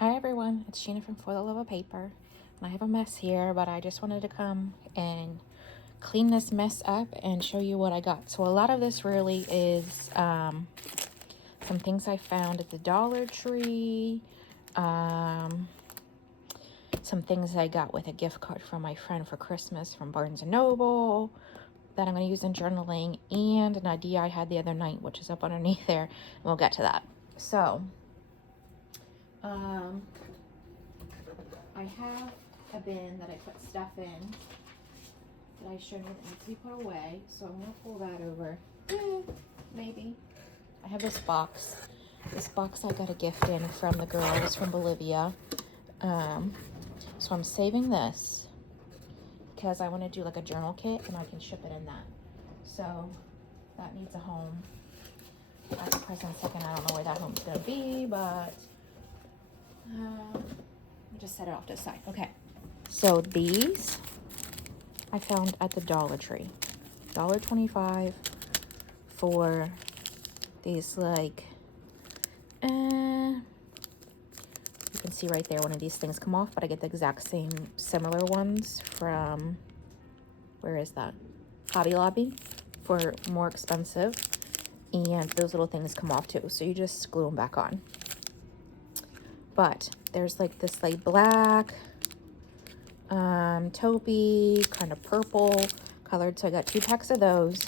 Hi everyone, it's Sheena from For the Love of Paper. And I have a mess here, but I just wanted to come and clean this mess up and show you what I got. So a lot of this really is some things I found at the Dollar Tree, some things I got with a gift card from my friend for Christmas from Barnes & Noble that I'm going to use in journaling, and an idea I had the other night, which is up underneath there, and we'll get to that. So, I have a bin that I put stuff in that I showed you that needs to be put away. So I'm going to pull that over. Maybe. I have this box. This box I got a gift in from the girls from Bolivia. So I'm saving this because I want to do like a journal kit and I can ship it in that. So that needs a home. At the present second, I don't know where that home's going to be, but just set it off to the side. Okay, so these I found at the Dollar Tree. $1.25 for these, like, you can see right there one of these things come off, but I get the exact same similar ones from, where is that? Hobby Lobby for more expensive. And those little things come off too, so you just glue them back on. But there's like this like black, taupey, kind of purple colored. So I got 2 packs of those.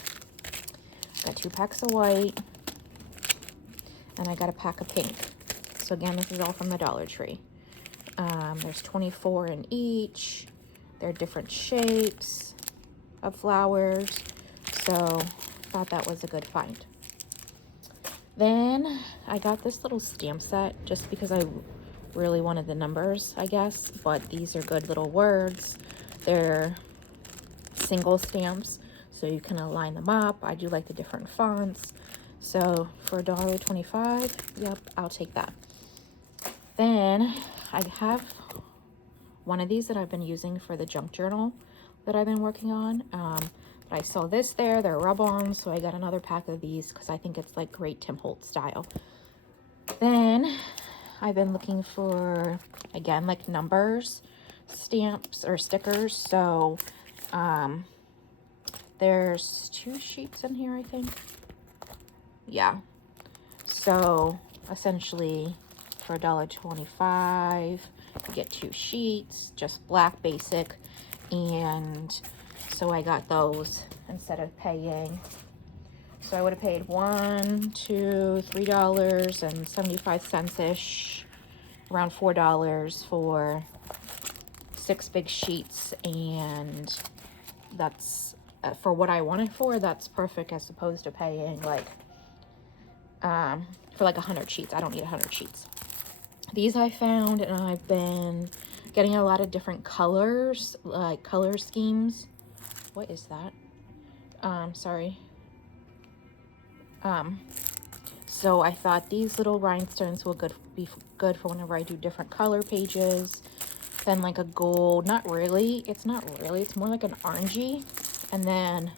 Got 2 packs of white. And I got a pack of pink. So again, this is all from the Dollar Tree. There's 24 in each. They're different shapes of flowers. So thought that was a good find. Then I got this little stamp set just because I really wanted the numbers, I guess, but these are good little words. They're single stamps, so you can align them up. I do like the different fonts. So for $1.25, yep, I'll take that. Then I have one of these that I've been using for the junk journal that I've been working on. But I saw this there, they're rub-ons, so I got another pack of these because I think it's like great Tim Holtz style. Then I've been looking for, again, like numbers, stamps, or stickers. So there's 2 sheets in here, I think. Yeah. So essentially for $1.25, you get 2 sheets, just black basic. And so I got those instead of paying. So I would have paid $1, $2, $3.75-ish, around $4 for 6 big sheets, and that's for what I wanted for. That's perfect as opposed to paying like for like 100 sheets. I don't need 100 sheets. These I found, and I've been getting a lot of different colors, like color schemes. What is that? Sorry. So I thought these little rhinestones will be good for whenever I do different color pages. Then like a gold, not really, it's more like an orangey, and then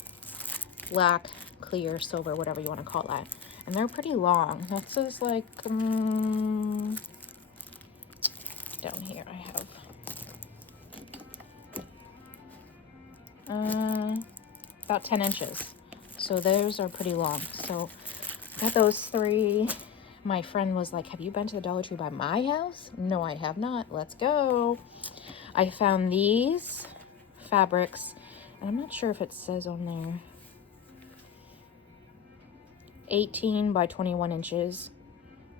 black, clear, silver, whatever you want to call that. And they're pretty long. That's just like, down here I have about 10 inches. So those are pretty long. So got those 3. My friend was like, have you been to the Dollar Tree by my house? No, I have not. Let's go. I found these fabrics, and I'm not sure if it says on there. 18 by 21 inches.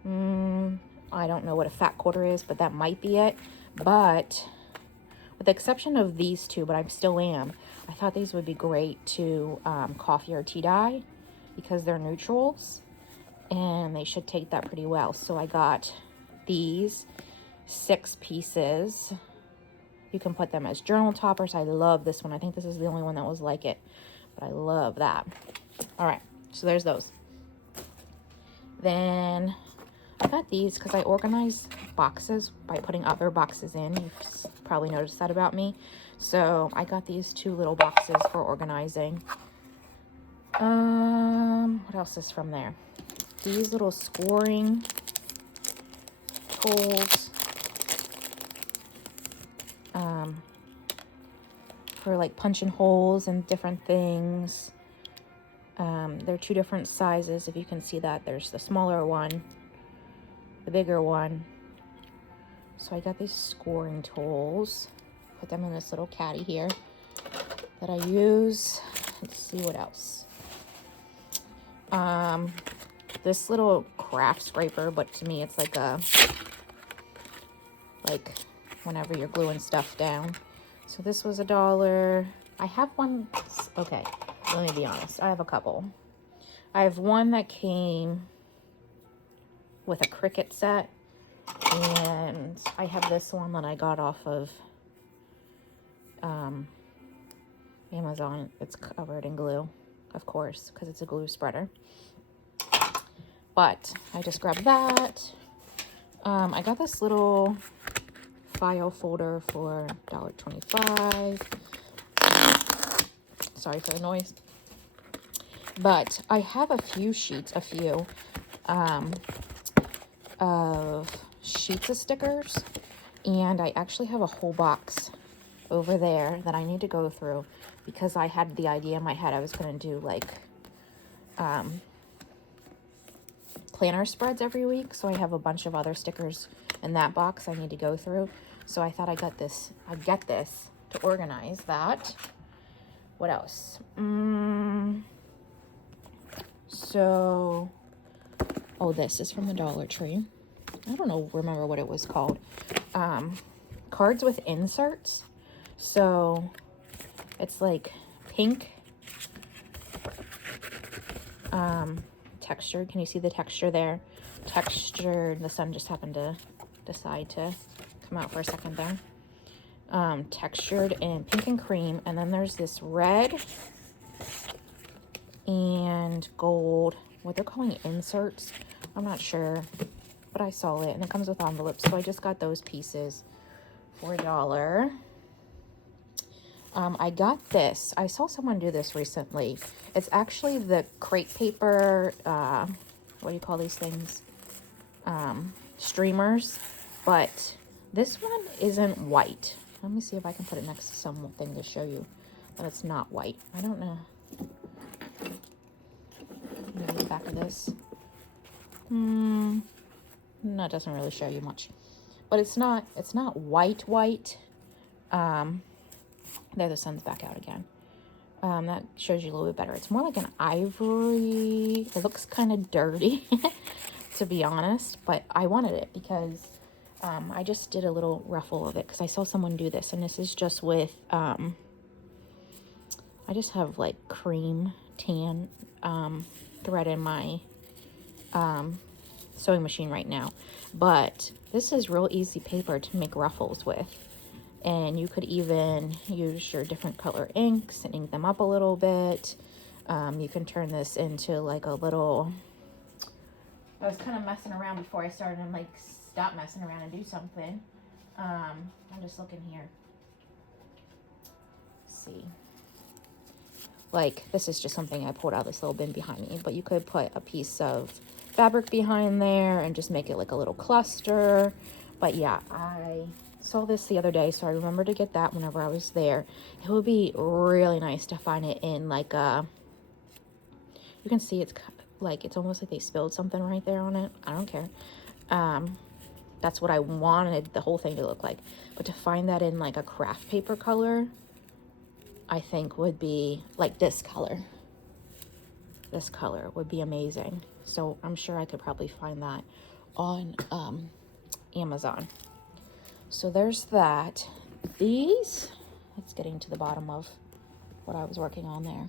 I don't know what a fat quarter is, but that might be it. But with the exception of these 2, but I still am, I thought these would be great to coffee or tea dye because they're neutrals, and they should take that pretty well. So I got these 6 pieces. You can put them as journal toppers. I love this one. I think this is the only one that was like it, but I love that. All right, so there's those. Then I got these because I organize boxes by putting other boxes in. You've probably noticed that about me. So I got these 2 little boxes for organizing. What else is from there? These little scoring tools. for like punching holes and different things. They're 2 different sizes. If you can see that, there's the smaller one, the bigger one. So I got these scoring tools, put them in this little caddy here that I use. Let's see what else. This little craft scraper, but to me it's like whenever you're gluing stuff down. So this was $1. I have one, okay, let me be honest, I have a couple. I have one that came with a Cricut set, and I have this one that I got off of Amazon. It's covered in glue, of course, because it's a glue spreader. But I just grabbed that. I got this little file folder for $1.25. Sorry for the noise. But I have a few sheets of sheets of stickers, and I actually have a whole box over there that I need to go through, because I had the idea in my head I was going to do like planner spreads every week. So I have a bunch of other stickers in that box I need to go through. So I thought I'd get this to organize that. What else? So, oh, this is from the Dollar Tree. I don't remember what it was called. Cards with inserts. So it's like pink textured. Can you see the texture there? Textured. The sun just happened to decide to come out for a second there. Textured in pink and cream, and then there's this red and gold, what they're calling inserts. I'm not sure, but I saw it, and it comes with envelopes, so I just got those pieces for $1. I got this. I saw someone do this recently. It's actually the crepe paper, what do you call these things? Streamers, but this one isn't white. Let me see if I can put it next to something to show you that it's not white. I don't know. Maybe the back of this. No, it doesn't really show you much. But it's not white. There, the sun's back out again. That shows you a little bit better. It's more like an ivory. It looks kind of dirty, to be honest, but I wanted it because I just did a little ruffle of it because I saw someone do this, and this is just with, I just have like cream tan thread in my sewing machine right now, but this is real easy paper to make ruffles with. And you could even use your different color inks and ink them up a little bit. You can turn this into like a little, I was kind of messing around before I started and like stop messing around and do something. I'm just looking here. Let's see. Like, this is just something I pulled out of this little bin behind me, but you could put a piece of fabric behind there and just make it like a little cluster. But yeah, I saw this the other day, so I remember to get that whenever I was there. It would be really nice to find it in like a, you can see it's like, it's almost like they spilled something right there on it. I don't care. That's what I wanted the whole thing to look like. But to find that in like a craft paper color, I think would be like this color. This color would be amazing. So I'm sure I could probably find that on Amazon. So there's that. These, let's get into the bottom of what I was working on there.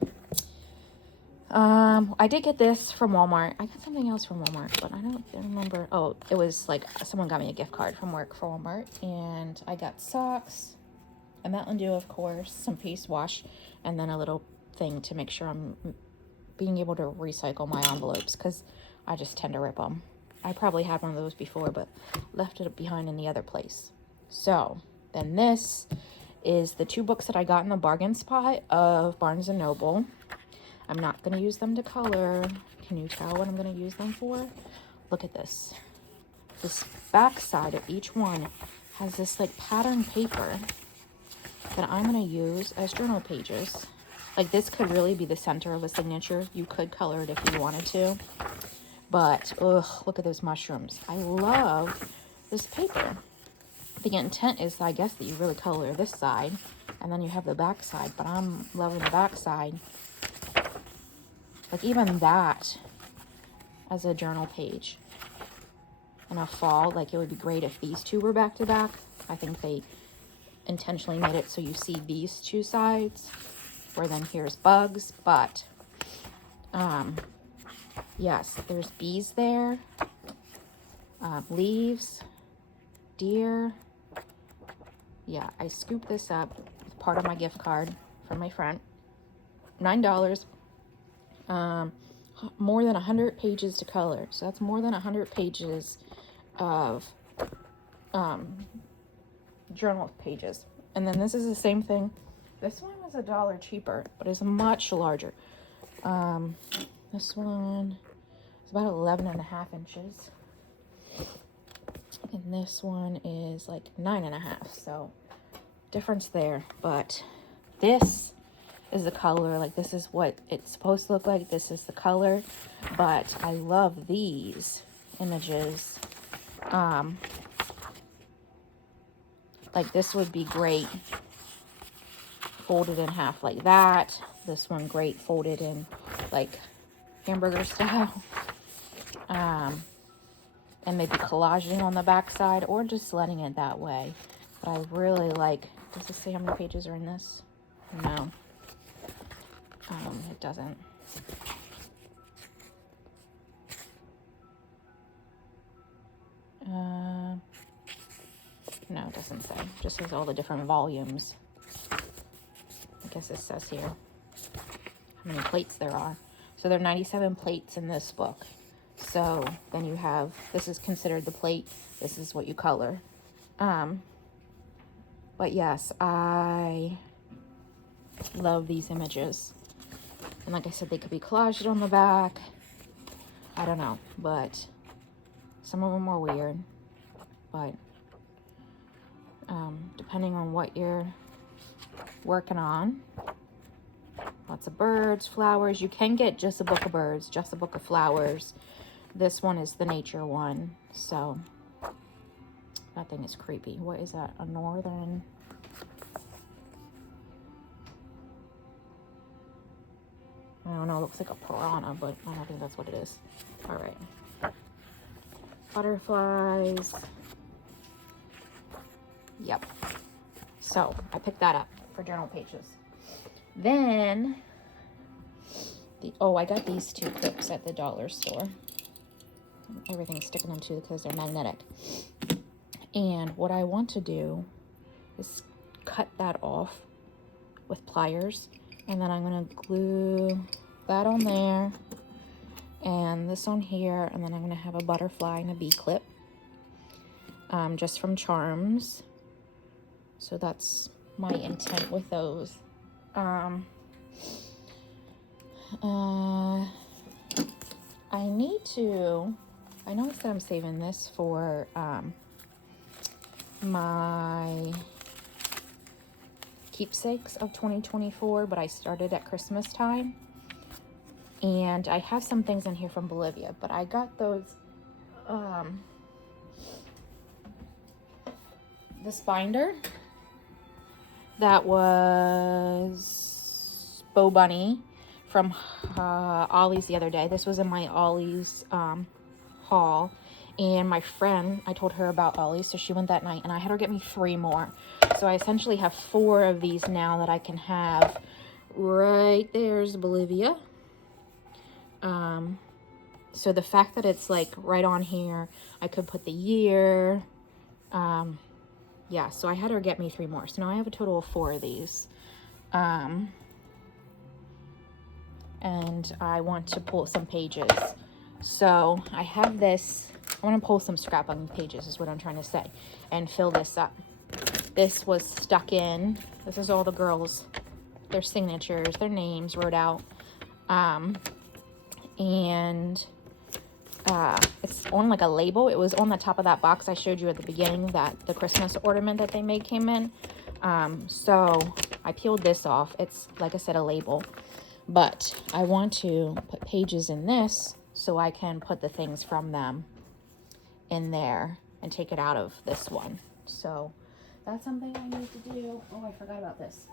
I did get this from Walmart. I got something else from Walmart, but I don't remember. Oh, it was like someone got me a gift card from work for Walmart, and I got socks, a Mountain Dew, of course, some paste wash, and then a little thing to make sure I'm being able to recycle my envelopes, because I just tend to rip them. I probably had one of those before, but left it behind in the other place. So then this is the 2 books that I got in the bargain spot of Barnes & Noble. I'm not going to use them to color. Can you tell what I'm going to use them for? Look at this. This back side of each one has this like pattern paper. that I'm going to use as journal pages. Like, this could really be the center of a signature. You could color it if you wanted to. But, ugh, look at those mushrooms. I love this paper. The intent is, I guess, that you really color this side, and then you have the back side. But I'm loving the back side. Like, even that as a journal page in a fall, like, it would be great if these two were back to back. I think they intentionally made it so you see these two sides, where then here's bugs. But yes, there's bees there, leaves, deer. Yeah, I scooped this up with part of my gift card from my friend. $9. More than 100 pages to color, so that's more than 100 pages of journal pages. And then this is the same thing. This one was $1 cheaper, but it's much larger. This one is about 11.5 inches, and this one is like 9.5. So difference there. But this is the color. Like, this is what it's supposed to look like. This is the color. But I love these images. Like, this would be great folded in half like that. This one great folded in like hamburger style. And maybe collaging on the back side, or just letting it that way. But I really like, does it say how many pages are in this? No. It doesn't. No, it doesn't say. It just says all the different volumes. I guess it says here how many plates there are. So there are 97 plates in this book. So then you have, this is considered the plate. This is what you color. But yes, I love these images. And like I said, they could be collaged on the back. I don't know, but some of them are weird. But depending on what you're working on, lots of birds, flowers. You can get just a book of birds, just a book of flowers. This one is the nature one. So that thing is creepy. What is that? A northern? I don't know. It looks like a piranha, but I don't think that's what it is. All right. Butterflies. Yep. So I picked that up for journal pages. Then, I got these two clips at the dollar store. Everything's sticking them too because they're magnetic. And what I want to do is cut that off with pliers. And then I'm going to glue that on there. And this on here. And then I'm going to have a butterfly and a bee clip. Just from Charms. So that's my intent with those. I noticed that I'm saving this for my keepsakes of 2024, but I started at Christmas time. And I have some things in here from Bolivia, but I got those, this binder that was Bow Bunny from Ollie's the other day. This was in my Ollie's haul, and my friend, I told her about Ollie's, so she went that night, and I had her get me 3 more. So I essentially have 4 of these now that I can have. Right there's Bolivia. So the fact that it's like right on here, I could put the year. Yeah, so I had her get me 3 more. So now I have a total of 4 of these. And I want to pull some pages. So I have this. I want to pull some scrapbooking pages is what I'm trying to say. And fill this up. This was stuck in. This is all the girls. Their signatures, their names wrote out. It's on like a label. It was on the top of that box I showed you at the beginning, that the Christmas ornament that they made came in. So I peeled this off. It's, like I said, a label. But I want to put pages in this so I can put the things from them in there and take it out of this one. So that's something I need to do. Oh, I forgot about this.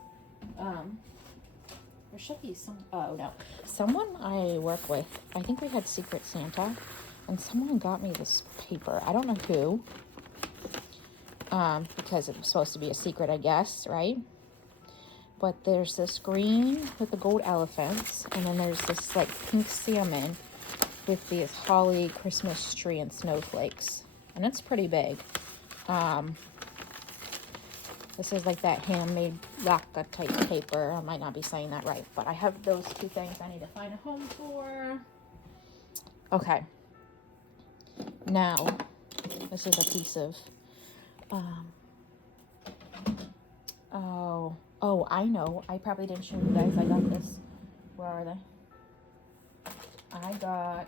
There should be some, oh no. Someone I work with, I think we had Secret Santa, and someone got me this paper. I don't know who. Because it was supposed to be a secret, I guess, right? But there's this green with the gold elephants, and then there's this like pink salmon with this holly Christmas tree and snowflakes, and it's pretty big. This is like that handmade lacquer type paper. I might not be saying that right, but I have those two things I need to find a home for. Okay. Now, this is a piece of, oh, I know. I probably didn't show you guys. I got this. Where are they? I got,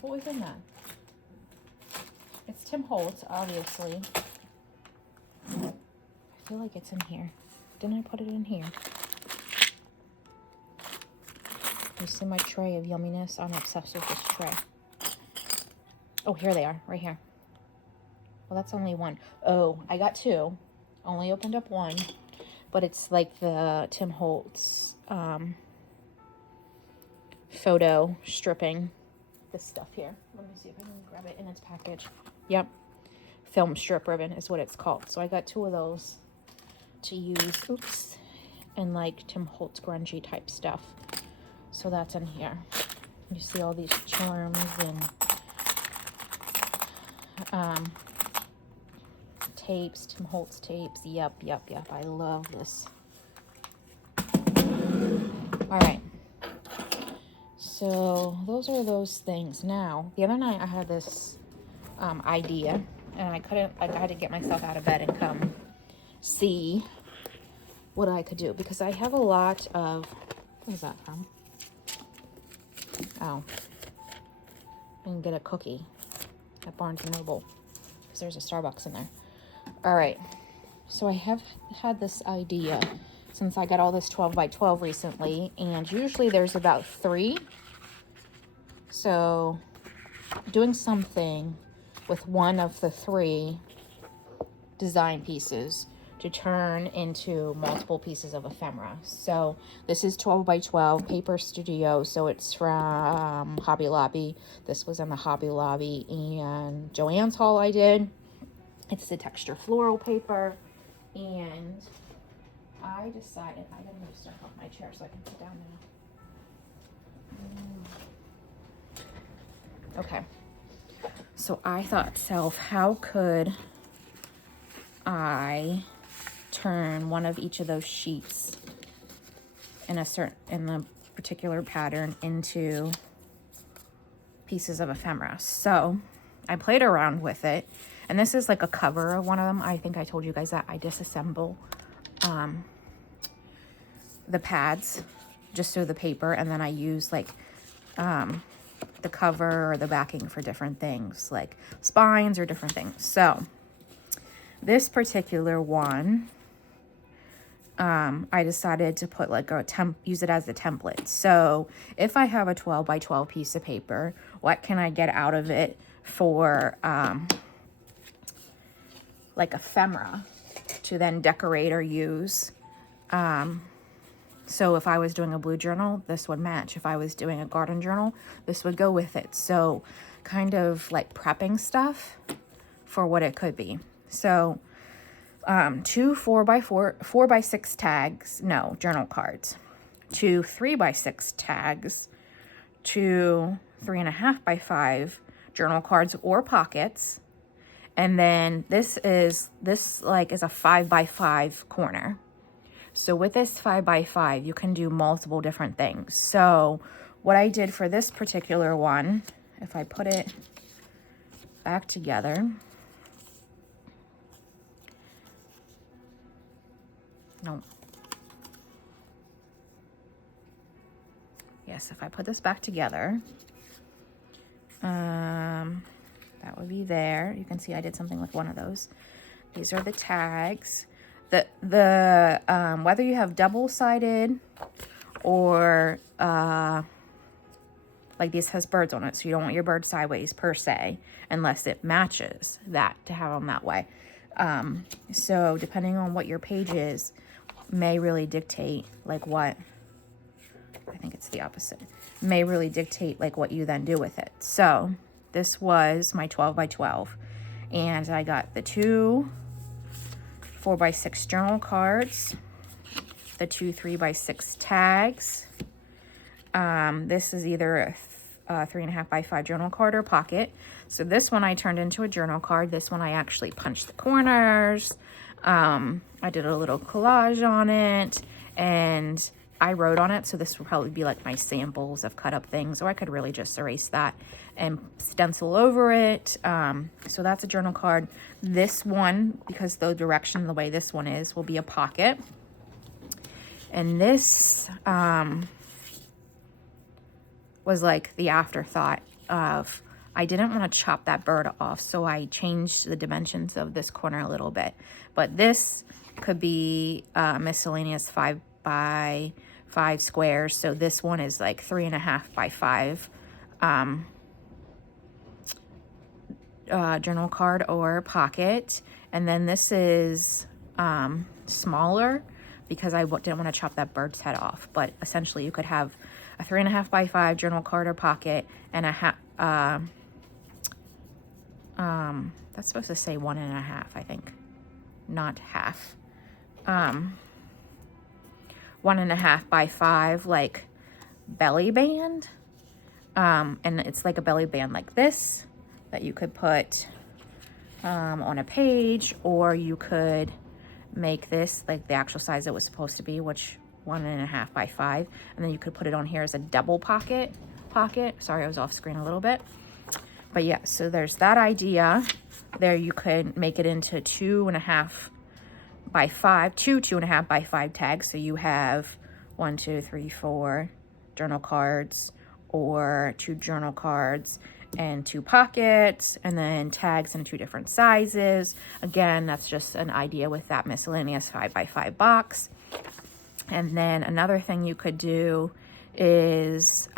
what was in that? It's Tim Holtz, obviously. I feel like it's in here. Didn't I put it in here? You see my tray of yumminess? I'm obsessed with this tray. Oh, here they are, right here. Well, that's only one. Oh, I got two. Only opened up one. But it's like the Tim Holtz photo stripping. This stuff here. Let me see if I can grab it in its package. Yep. Film strip ribbon is what it's called. So I got two of those to use. Oops. And like Tim Holtz grungy type stuff. So that's in here. You see all these charms and tapes, Tim Holtz tapes. Yep. I love this. All right. So those are those things. Now, the other night I had this idea, and I had to get myself out of bed and come see what I could do, because I have a lot of, what is that from? Oh, I can get a cookie at Barnes & Noble, because there's a Starbucks in there. All right, so I have had this idea since I got all this 12 by 12 recently, and usually there's about 3. So doing something with one of the 3 design pieces to turn into multiple pieces of ephemera. So this is 12 by 12 Paper Studio. So it's from Hobby Lobby. This was in the Hobby Lobby and Joann's haul I did. It's the texture floral paper. And I decided, I gotta move stuff off my chair so I can sit down now. Okay. So I thought, how could I turn one of each of those sheets in the particular pattern into pieces of ephemera? So I played around with it, and this is like a cover of one of them. I think I told you guys that I disassemble the pads just so the paper, and then I use like the cover or the backing for different things like spines or different things. So this particular one, I decided to put like use it as a template. So if I have a 12 by 12 piece of paper, what can I get out of it for like ephemera to then decorate or use? So if I was doing a blue journal, this would match. If I was doing a garden journal, this would go with it. So kind of like prepping stuff for what it could be. So 2 4x6 tags, no, journal cards, 2 3x6 tags, 2 3.5x5 journal cards or pockets, and then this is a 5x5 corner. So with this 5x5, you can do multiple different things. So what I did for this particular one, if I put it back together, yes, if I put this back together, that would be there. You can see I did something with one of those. These are the tags. The whether you have double-sided or like this has birds on it, so you don't want your bird sideways per se, unless it matches that to have them that way. So depending on what your page is, may really dictate like what, I think it's the opposite, may really dictate like what you then do with it. So this was my 12 by 12, and I got the 2 4x6 journal cards, the 2 3x6 tags. This is either a 3.5 by 5 journal card or pocket. So this one I turned into a journal card. This one I actually punched the corners. I did a little collage on it, and I wrote on it. So this will probably be like my samples of cut up things, or I could really just erase that and stencil over it. So that's a journal card. This one, because the direction, the way this one is, will be a pocket. And this was like the afterthought of, I didn't want to chop that bird off, so I changed the dimensions of this corner a little bit. But this could be miscellaneous 5 by 5 squares. So this one is like 3.5 by 5 journal card or pocket. And then this is smaller because I didn't want to chop that bird's head off. But essentially you could have a 3.5 by 5 journal card or pocket, and that's supposed to say 1.5, I think, not half. 1.5 by 5 like belly band, and it's like a belly band like this that you could put on a page, or you could make this like the actual size it was supposed to be, which 1.5 by 5, and then you could put it on here as a double pocket. Sorry, I was off screen a little bit, but yeah, so there's that idea there. You could make it into 2.5 by 5, 2.5 by 5 tags. So you have 1, 2, 3, 4 journal cards, or 2 journal cards and 2 pockets, and then tags in 2 different sizes. Again, that's just an idea with that miscellaneous 5 by 5 box. And then another thing you could do is,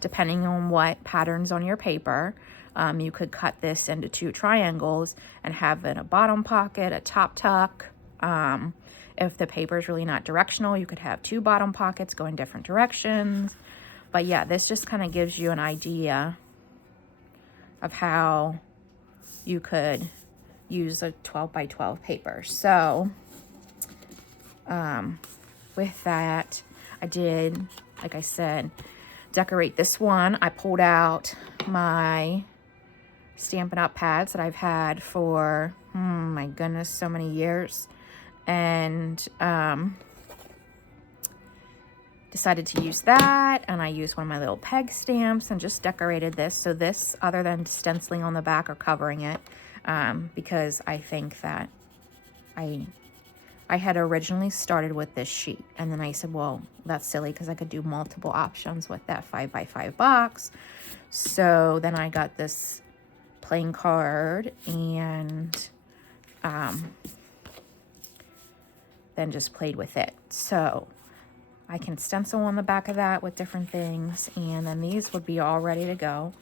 depending on what patterns on your paper, you could cut this into 2 triangles and have it a bottom pocket, a top tuck. If the paper is really not directional, you could have 2 bottom pockets going different directions. But yeah, this just kind of gives you an idea of how you could use a 12 by 12 paper. So with that, I did, like I said, decorate this one. I pulled out my Stampin' Up! Pads that I've had for, my goodness, so many years. And decided to use that, and I used one of my little peg stamps and just decorated this. So this, other than stenciling on the back or covering it, because I think that I had originally started with this sheet, and then I said, well, that's silly because I could do multiple options with that 5 by 5 box. So then I got this plain card, and then just played with it. So I can stencil on the back of that with different things, and then these would be all ready to go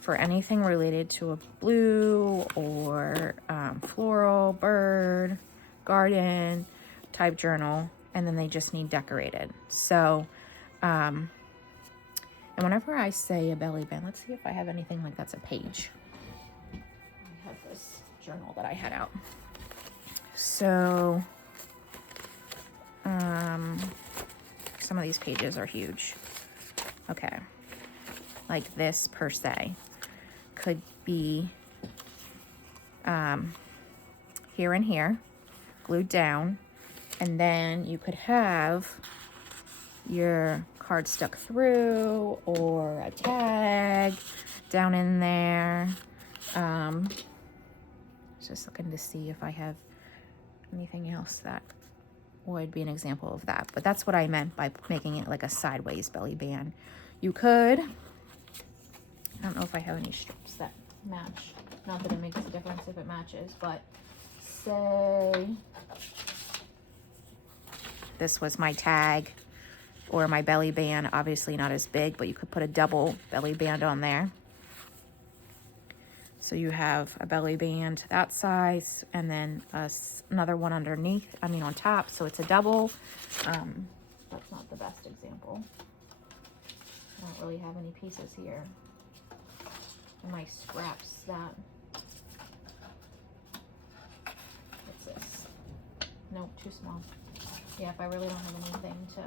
for anything related to a blue or floral, bird, garden type journal, and then they just need decorated. So and whenever I say a belly band, let's see if I have anything like that's a page. I have this journal that I had out. So some of these pages are huge. Okay, like this per se could be here and here glued down, and then you could have your card stuck through, or a tag down in there. Just looking to see if I have anything else that would be an example of that, but that's what I meant by making it like a sideways belly band. You could, I don't know if I have any strips that match, not that it makes a difference if it matches, but say this was my tag or my belly band. Obviously not as big, but you could put a double belly band on there. So you have a belly band that size and then another one underneath, on top. So it's a double. That's not the best example. I don't really have any pieces here. And my scraps that. What's this? Nope, too small. Yeah, if I really don't have anything to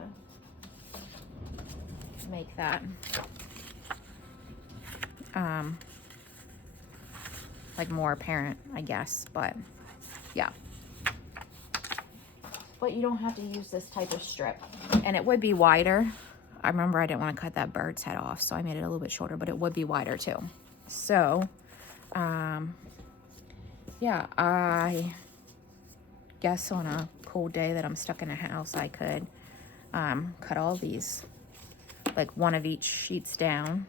make that. Like more apparent, I guess, but yeah. But you don't have to use this type of strip. And it would be wider. I remember I didn't want to cut that bird's head off, so I made it a little bit shorter, but it would be wider too. So, yeah, I guess on a cold day that I'm stuck in a house, I could cut all these, like one of each sheets down,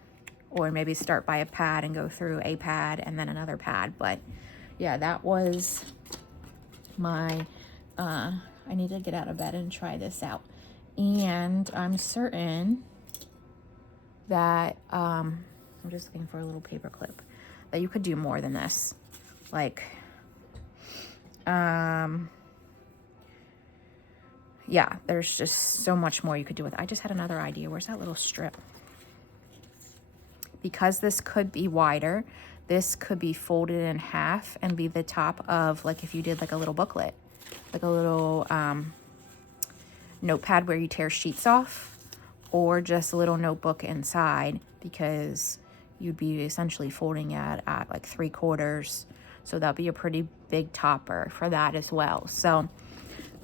or maybe start by a pad and go through a pad and then another pad. But yeah, that was my, I need to get out of bed and try this out. And I'm certain that, I'm just looking for a little paper clip, that you could do more than this. Like, yeah, there's just so much more you could do with it. I just had another idea. Where's that little strip? Because this could be wider, this could be folded in half and be the top of, like if you did like a little booklet, like a little notepad where you tear sheets off, or just a little notebook inside, because you'd be essentially folding it at like 3/4. So that'd be a pretty big topper for that as well. So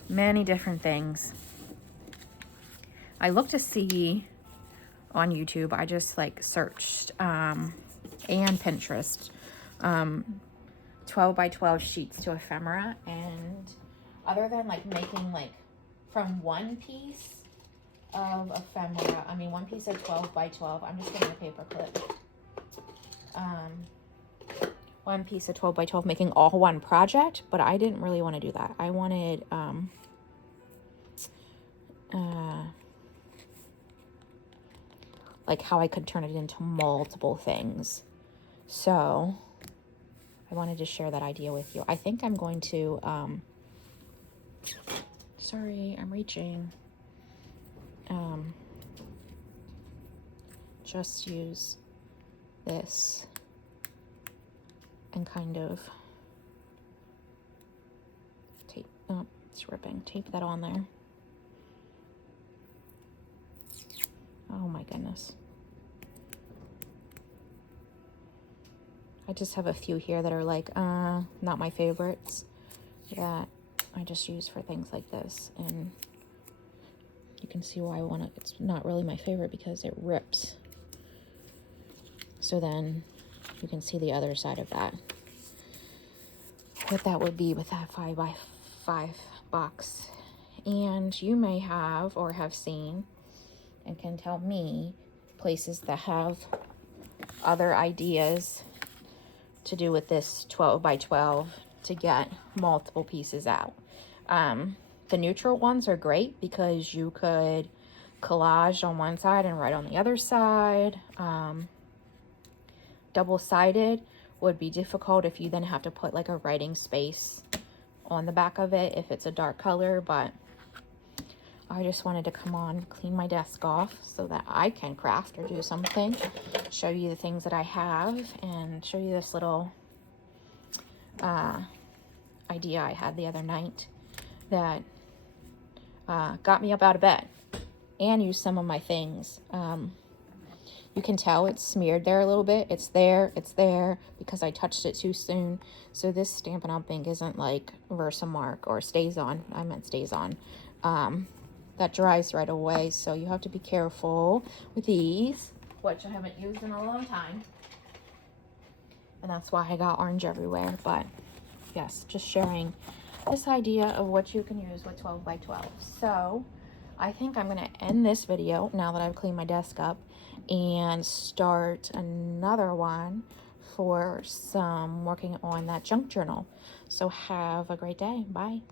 many different things. I looked to see on YouTube, I just like searched and Pinterest 12 by 12 sheets to ephemera, and other than like making like from one piece of ephemera, one piece of 12 by 12, I'm just getting a paper clip, one piece of 12 by 12, making all one project. But I didn't really want to do that. I wanted like how I could turn it into multiple things. So I wanted to share that idea with you. I think I'm going to, sorry, I'm reaching. Just use this and kind of tape, oh, it's ripping, tape that on there. Oh my goodness. I just have a few here that are like, not my favorites, that I just use for things like this. And you can see why I want it. It's not really my favorite because it rips. So then you can see the other side of that. What that would be with that 5 by 5 box. And you may have or have seen and can tell me places that have other ideas to do with this 12 by 12 to get multiple pieces out. The neutral ones are great because you could collage on one side and write on the other side. Double-sided would be difficult if you then have to put like a writing space on the back of it if it's a dark color. But I just wanted to come on, clean my desk off so that I can craft or do something, show you the things that I have, and show you this little idea I had the other night that got me up out of bed, and use some of my things. You can tell it's smeared there a little bit. It's there because I touched it too soon. So this Stampin' Up! Ink isn't like Versamark or Stays On. I meant Stays On. That dries right away, so you have to be careful with these, which I haven't used in a long time. And that's why I got orange everywhere. But yes, just sharing this idea of what you can use with 12 by 12. So I think I'm going to end this video now that I've cleaned my desk up and start another one for some working on that junk journal. So have a great day. Bye.